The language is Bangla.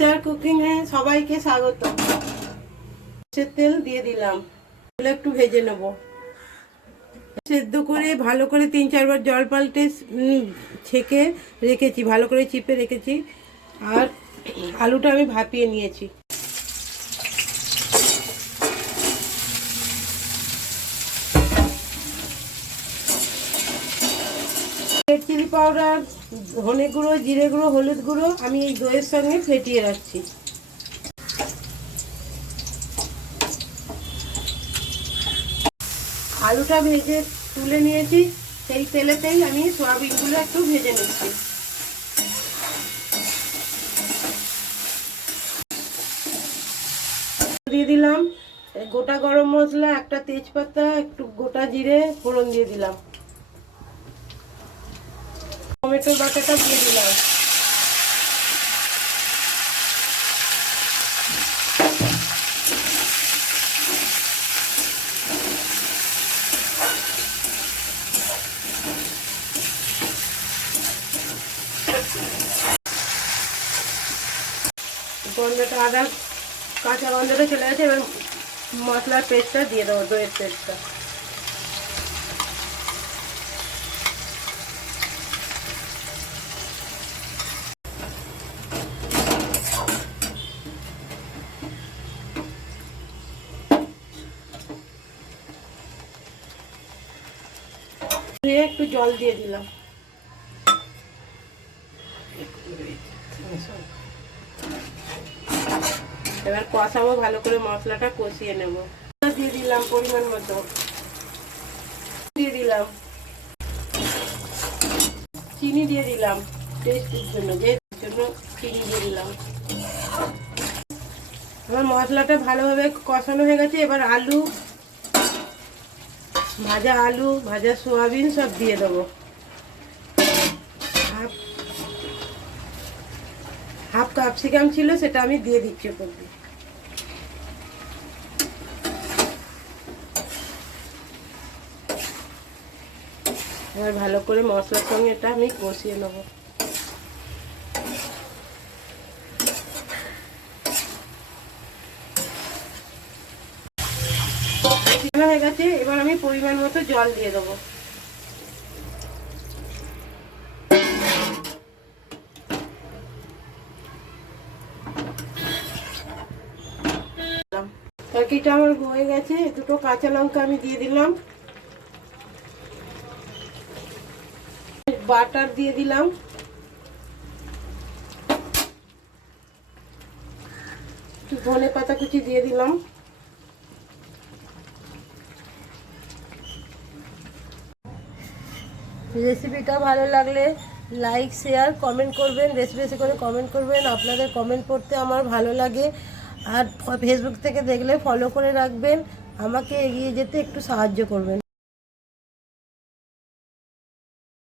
স্টার কুকিং এ সবাইকে স্বাগত। তেল দিয়ে দিলাম, একটু ভেজে নেব। সেদ্ধ করে ভালো করে 3-4 বার জল পাল্টে ছেঁকে রেখেছি, ভালো করে চিপে রেখেছি। আর আলুটা আমি ভাপিয়ে নিয়েছি। রেড চিলি পাউডার, ধনে গুঁড়ো, জিরে গুঁড়ো, হলুদ গুঁড়ো আমি এই দইয়ের সঙ্গে ফেটিয়ে রাখছি। আলুটা ভেজে তুলে নিয়েছি, সেই তেলেতেই আমি সয়াবিনগুলো একটু ভেজে নিচ্ছি। দিয়ে দিলাম গোটা গরম মশলা, একটা তেজপাতা, একটু গোটা জিরে ফোড়ন দিয়ে দিলাম। টমেটো বাটাটা দিয়ে দিলাম। গন্ধটা আদা কাঁচা গন্ধটা চলে গেছে। এবার মশলার পেস্টটা দিয়ে দেবো, দইয়ের পেস্টটা। দিয়ে একটু জল দিয়ে দিলাম। এবার কষাবো, ভালো করে মশলাটা কষিয়ে নেব। দিয়ে দিলাম পরিমাণ মতো, দিয়ে দিলাম চিনি, দিয়ে দিলাম টেস্টের জন্য, চিনি দিয়ে দিলাম। আমার মশলাটা ভালোভাবে কষানো হয়ে গেছে। এবার আলু, ভাজা সোয়াবিন সব দিয়ে দেবো। হাফ ক্যাপসিকাম ছিল, সেটা আমি দিয়ে দিচ্ছি উপর দিয়ে। এবার ভালো করে মশলার সঙ্গে এটা আমি কষিয়ে নেব। হয়ে গেছে, এবার আমি পরিমাণ মতো জল দিয়ে দেবো। তরকারিটা আমার হয়ে গেছে। দুটো কাঁচা লঙ্কা আমি দিয়ে দিলাম, বাটার দিয়ে দিলাম, একটু ধনে পাতা কুচি দিয়ে দিলাম। রেসিপিটা ভালো লাগলে লাইক, শেয়ার, কমেন্ট করবেন। বেশি বেশি করে কমেন্ট করবেন। আপনাদের কমেন্ট পড়তে আমার ভালো লাগে। আর ফেসবুক থেকে দেখলে ফলো করে রাখবেন, আমাকে এগিয়ে যেতে একটু সাহায্য করবেন।